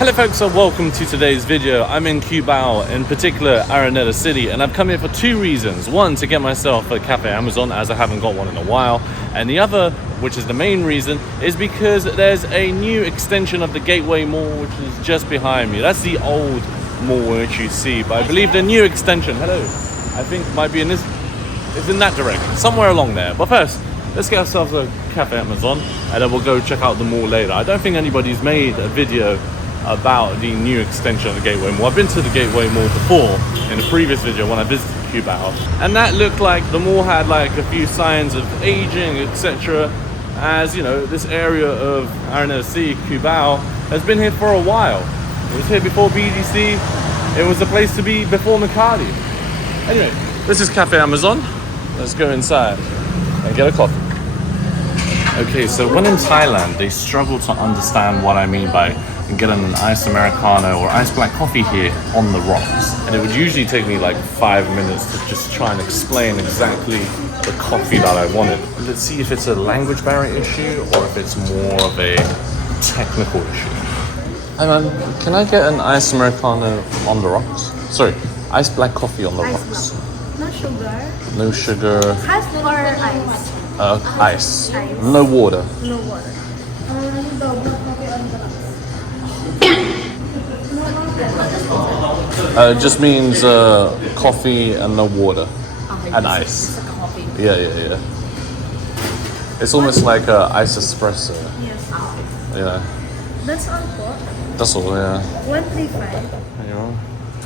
Hello folks and welcome to today's video. I'm in Cubao, in particular Araneta City, and I've come here for two reasons. One, to get myself a Cafe Amazon, as I haven't got one in a while, and the other, which is the main reason, is because there's a new extension of the Gateway Mall which is just behind me. That's the old mall which you see, but I believe the new extension, I think might be in this, it's in that direction, somewhere along there. But first, let's get ourselves a Cafe Amazon and then we'll go check out the mall later. I don't think anybody's made a video about the new extension of the Gateway Mall. I've been to the Gateway Mall before in a previous video when I visited Cubao, and that looked like the mall had like a few signs of aging, etc. As you know, this area of Araneta City, Cubao, has been here for a while. It was here before BDC. It was the place to be before Makati. Anyway, this is Cafe Amazon. Let's go inside and get a coffee. Okay, so when in Thailand, they struggle to understand what I mean by getting an iced Americano or iced black coffee here on the rocks. And it would usually take me like 5 minutes to just try and explain exactly the coffee that I wanted. Let's see if it's a language barrier issue or if it's more of a technical issue. Hi man, can I get an iced Americano on the rocks? Sorry, iced black coffee on the rocks. No sugar. No sugar. Ice or ice? Ice. No water. No water. It just means coffee and no water and ice. It's like a coffee. Yeah. It's almost like ice espresso. Yes. Yeah. That's all po. That's all, yeah. 135. You know,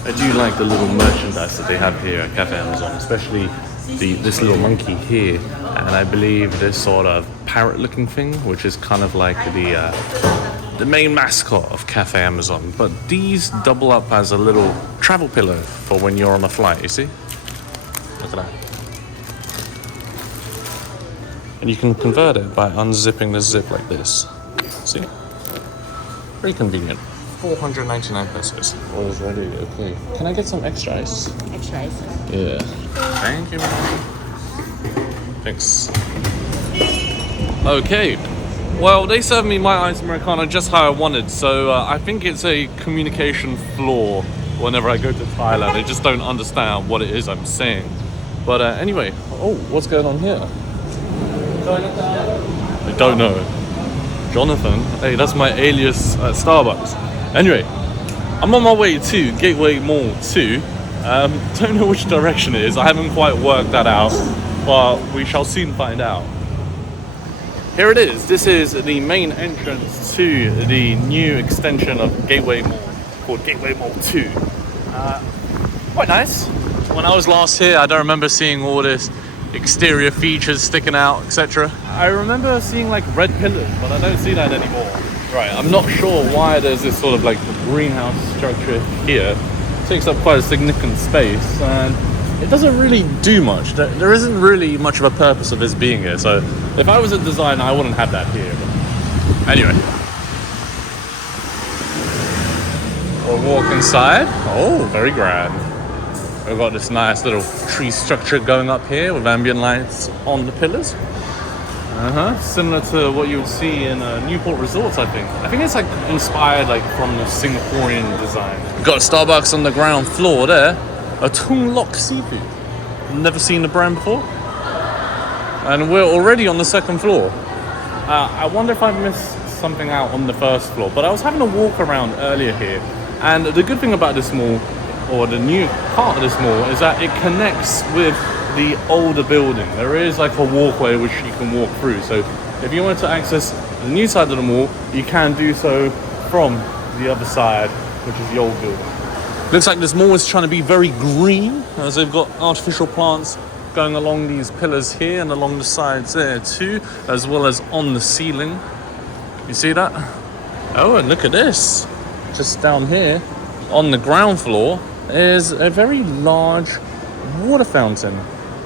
I do like the little merchandise that they have here at Cafe Amazon, especially this little monkey here, and I believe this sort of parrot-looking thing, which is kind of like the main mascot of Cafe Amazon. But these double up as a little travel pillow for when you're on a flight, you see? Look at that. And you can convert it by unzipping the zip like this. See? Very convenient. 499 pesos. Already, okay. Can I get some extra ice? Extra ice. Yeah. Thank you, man. Thanks. Okay. Well, they served me my iced Americano just how I wanted, so I think it's a communication flaw whenever I go to Thailand. They just don't understand what it is I'm saying. But anyway, what's going on here? I don't know. Jonathan? Hey, that's my alias at Starbucks. Anyway, I'm on my way to Gateway Mall 2. Don't know which direction it is. I haven't quite worked that out, but we shall soon find out. Here it is. This is the main entrance to the new extension of Gateway Mall called Gateway Mall 2. Quite nice. When I was last here, I don't remember seeing all this exterior features sticking out, etc. I remember seeing like red pillars, but I don't see that anymore. Right, I'm not sure why there's this sort of like greenhouse structure here. It takes up quite a significant space and it doesn't really do much. There isn't really much of a purpose of this being here. So if I was a designer, I wouldn't have that here. But anyway. We'll walk inside. Oh, very grand. We've got this nice little tree structure going up here with ambient lights on the pillars. Similar to what you would see in Newport Resorts, I think. I think it's like inspired like from the Singaporean design. We've got Starbucks on the ground floor there. A Tung Lok Seafood. Never seen the brand before. And we're already on the second floor. I wonder if I missed something out on the first floor, but I was having a walk around earlier here. And the good thing about this mall, or the new part of this mall, is that it connects with the older building. There is like a walkway which you can walk through. So if you wanted to access the new side of the mall, you can do so from the other side, which is the old building. Looks like this mall is trying to be very green, as they've got artificial plants going along these pillars here and along the sides there too, as well as on the ceiling. You see that? Oh, and look at this. Just down here on the ground floor is a very large water fountain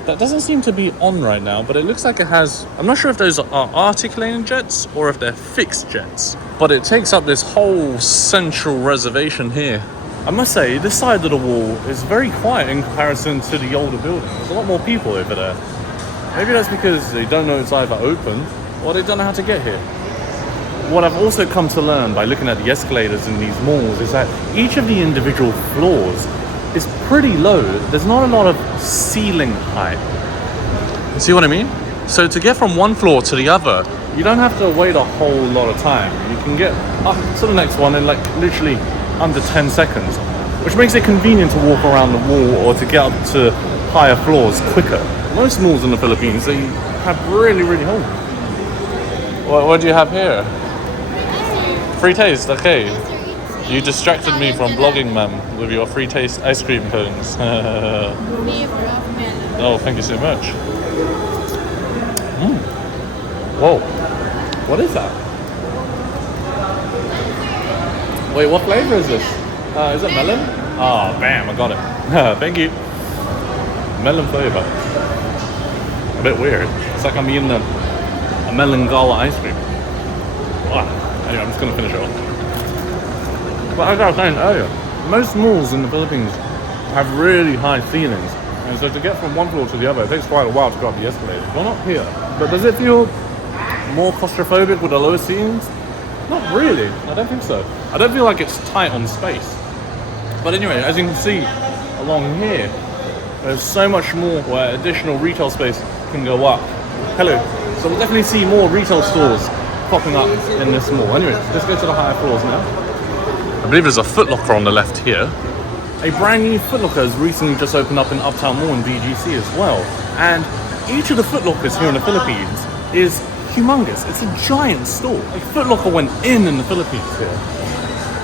that doesn't seem to be on right now, but it looks like it has, I'm not sure if those are articulating jets or if they're fixed jets, but it takes up this whole central reservation here. I must say, this side of the wall is very quiet in comparison to the older building. There's a lot more people over there. Maybe that's because they don't know it's either open or they don't know how to get here. what I've also come to learn by looking at the escalators in these malls is that each of the individual floors is pretty low. There's not a lot of ceiling height. You see what I mean? So to get from one floor to the other, you don't have to wait a whole lot of time. You can get up to the next one in like literally under 10 seconds, which makes it convenient to walk around the wall or to get up to higher floors quicker. Most malls in the Philippines, they have really, what do you have here? Free taste, okay. You distracted me from vlogging, ma'am, with your free taste ice cream cones. Oh, thank you so much. Whoa, what is that? Wait, what flavor is this? Is it melon? Oh, bam, I got it. Thank you. Melon flavor. A bit weird. It's like I'm eating a melon gala ice cream. Wow. Anyway, I'm just gonna finish it off. But as I was saying earlier, most malls in the Philippines have really high ceilings. And so to get from one floor to the other, it takes quite a while to go up the escalator. Well, not here. But does it feel more claustrophobic with the lower ceilings? Not really. I don't think so. I don't feel like it's tight on space. But anyway, as you can see along here, there's so much more where additional retail space can go up. Hello. So we'll definitely see more retail stores popping up in this mall. Anyway, let's go to the higher floors now. I believe there's a Foot Locker on the left here. A brand new Foot Locker has recently just opened up in Uptown Mall in BGC as well. And each of the Foot Lockers here in the Philippines is humongous. It's a giant store. Like Foot Locker went in the Philippines here.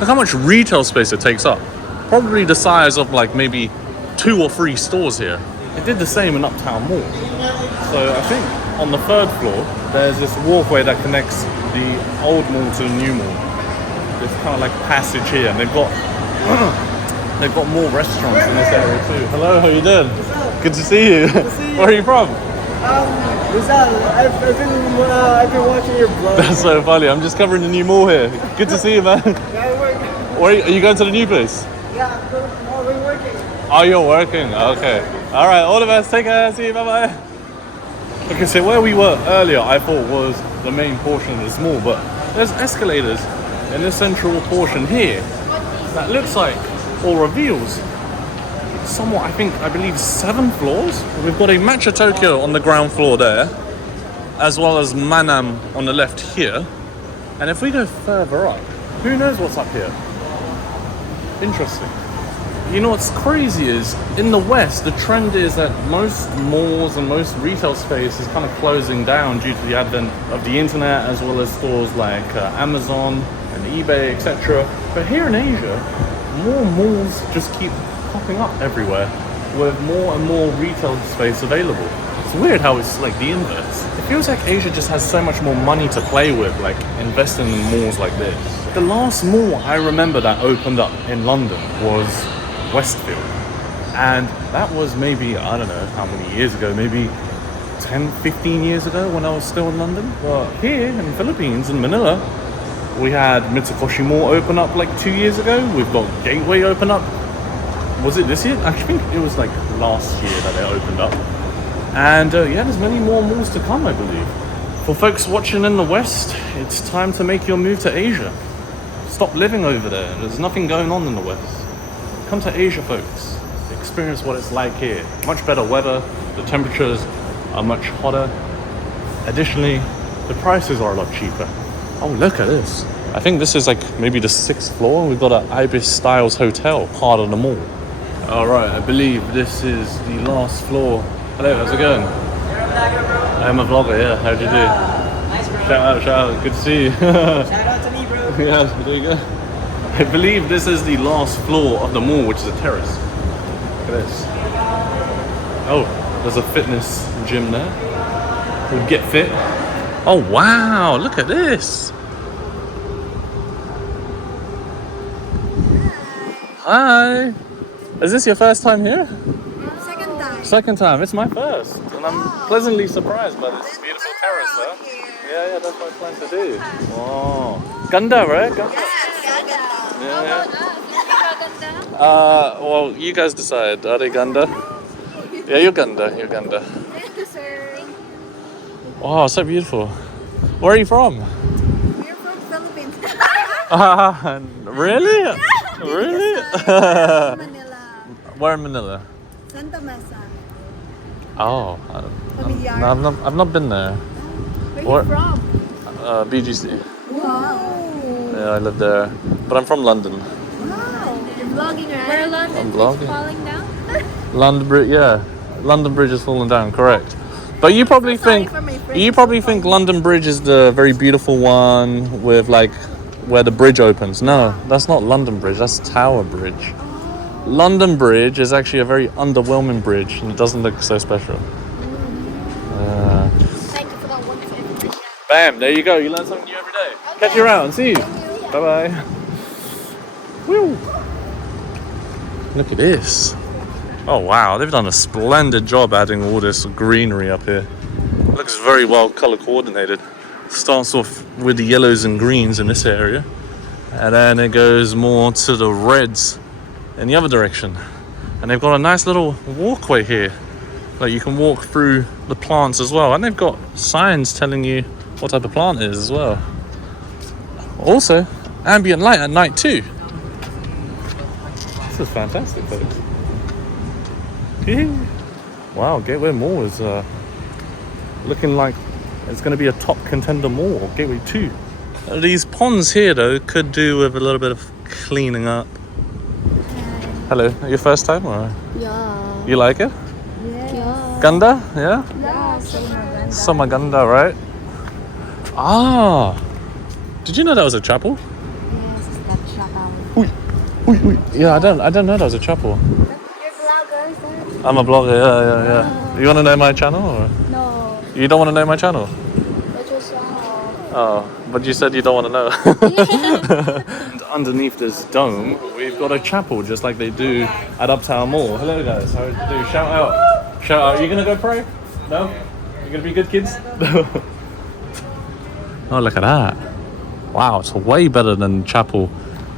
Look how much retail space it takes up. Probably the size of like maybe 2 or 3 stores here. It did the same in Uptown Mall. So I think on the 3rd floor, there's this walkway that connects the old mall to the new mall. There's kind of like passage here, and they've got more restaurants in this area too. Hello, how you doing? Good to see you. Where are you from? Rizal, I've been watching your vlog. That's so funny. I'm just covering the new mall here. Good to see you, man. Yeah, Where are you going to the new place? yeah, we're working. Oh, you're working. Okay. All right. All the best. Take care. See you. Bye bye. Okay, so where we were earlier, I thought was the main portion of this mall, but there's escalators in this central portion here that looks like, or reveals, somewhat, I believe 7 floors. We've got a Matcha Tokyo on the ground floor there, as well as Manam on the left here. And if we go further up, who knows what's up here? Interesting. You know what's crazy is, in the West, the trend is that most malls and most retail space is kind of closing down due to the advent of the internet, as well as stores like Amazon and eBay, etc. But here in Asia, more malls just keep popping up everywhere with more and more retail space available. It's weird how it's like the inverse. It feels like Asia just has so much more money to play with, like investing in malls like this. The last mall I remember that opened up in London was Westfield, and that was maybe, I don't know how many years ago, maybe 10-15 years ago when I was still in London. But here in the Philippines, in Manila, we had Mitsukoshi Mall open up like 2 years ago. We've got Gateway open up. Was it this year? I think it was like last year that they opened up. And yeah, there's many more malls to come, I believe. For folks watching in the West, it's time to make your move to Asia. Stop living over there. There's nothing going on in the West. Come to Asia, folks. Experience what it's like here. Much better weather. The temperatures are much hotter. Additionally, the prices are a lot cheaper. Oh, look at this. I think this is like maybe the 6th floor. We've got an Ibis Styles Hotel part of the mall. All right, I believe this is the last floor. Hello, how's it going? I'm a vlogger, yeah. How'd you do? Nice, bro. Shout out. Good to see you. Shout out to me, bro. Yeah, there you go. I believe this is the last floor of the mall, which is a terrace. Look at this. Oh, there's a fitness gym there. Called Get Fit. Oh, wow. Look at this. Hi. Is this your first time here? Second time. Second time. It's my first. And I'm pleasantly surprised by this beautiful terrace, though. Yeah, that's what I plan to do. Wow. Ganda, right? Ganda. Yeah. Well, you guys decide. Are they ganda? Yeah, you're ganda. Thank you, sir. Wow, so beautiful. Where are you from? We're from Really? Really? Manila. Where in Manila? Santa Mesa. Oh, Familiar? no, I've not been there. Where What? you from? BGC. Wow. Yeah, I live there, but I'm from London. Wow. You're vlogging, right? Where London I'm Bridge vlogging. falling down? London Bridge, yeah, London Bridge has fallen down. Correct. But you probably So sorry think for my friends. London Bridge is the very beautiful one with like where the bridge opens. No, that's not London Bridge. That's Tower Bridge. London Bridge is actually a very underwhelming bridge and it doesn't look so special. Thank you for that wonderful information. Bam! There you go. You learn something new every day. Catch you around. See you. Bye bye. Woo! Look at this. Oh wow, they've done a splendid job adding all this greenery up here. Looks very well color coordinated. Starts off with the yellows and greens in this area, and then it goes more to the reds in the other direction. And they've got a nice little walkway here. Like you can walk through the plants as well, and they've got signs telling you what type of plant it is as well. Also, ambient light at night too. This is fantastic, folks. Wow, Gateway Mall is looking like it's going to be a top contender mall. Gateway 2. These ponds here, though, could do with a little bit of cleaning up. Hello, your first time, or Yeah. you like it? Yeah. Ganda, yeah? Yeah, same. Summer Ganda, right? Ah, did you know that was a chapel? Yes, it's that shop. Yeah, I don't know that was a chapel. You're vlogger, sir? I'm a blogger, yeah. You want to know my channel, or No. you don't want to know my channel? What's your channel? Oh, but you said you don't want to know. And underneath this dome, we've got a chapel just like they do at Uptown Mall. Hello guys, how do you do? Shout out. Shout out. You gonna go pray? No? You gonna be good kids? Oh, look at that. Wow, it's way better than chapel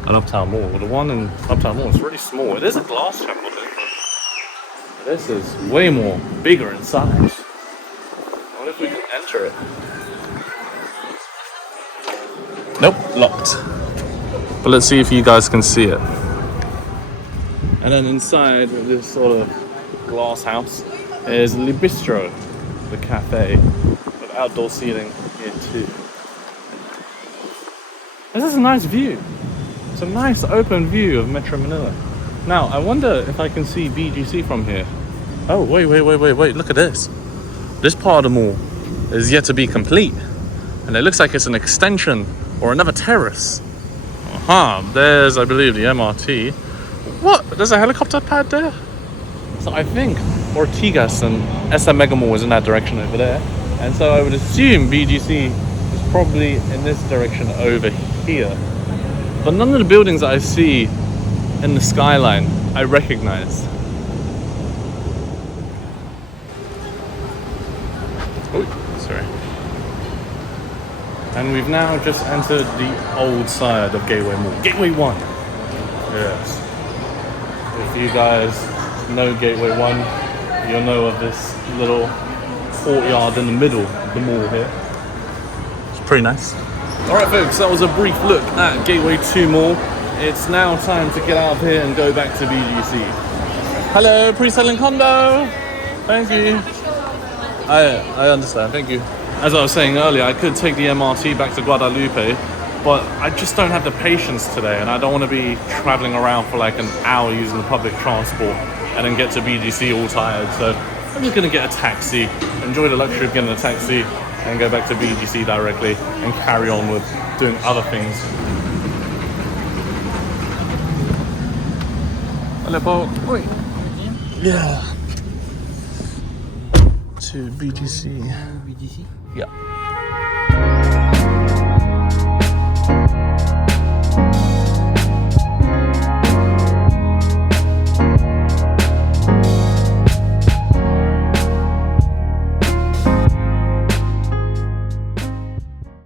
at Uptown Mall. The one in Uptown Mall is really small. It is a glass chapel though. This is way more bigger in size. I wonder if we can enter it. Nope, locked. But let's see if you guys can see it. And then inside of this sort of glass house is Le Bistro, the cafe, with outdoor seating here too. This is a nice view. It's a nice open view of Metro Manila. Now, I wonder if I can see BGC from here. Oh, wait, look at this. This part of the mall is yet to be complete. And it looks like it's an extension or another terrace. There's, I believe, the MRT. What? There's a helicopter pad there? So I think Ortigas and SM Mega Mall is in that direction over there. And so I would assume BGC is probably in this direction over here. But none of the buildings that I see in the skyline I recognize. Oh, sorry. And we've now just entered the old side of Gateway Mall. Gateway 1. Yes. If you guys know Gateway 1, you'll know of this little courtyard in the middle of the mall here. It's pretty nice. Alright folks, that was a brief look at Gateway 2 Mall. It's now time to get out of here and go back to BGC. Hello, pre-selling condo! Thank you. I understand, thank you. As I was saying earlier, I could take the MRT back to Guadalupe, but I just don't have the patience today, and I don't want to be traveling around for like an hour using the public transport and then get to BGC all tired. So I'm just going to get a taxi, enjoy the luxury of getting a taxi, and go back to BGC directly and carry on with doing other things. Hello, Paul. Oi. Yeah. To BGC. BGC? Yeah.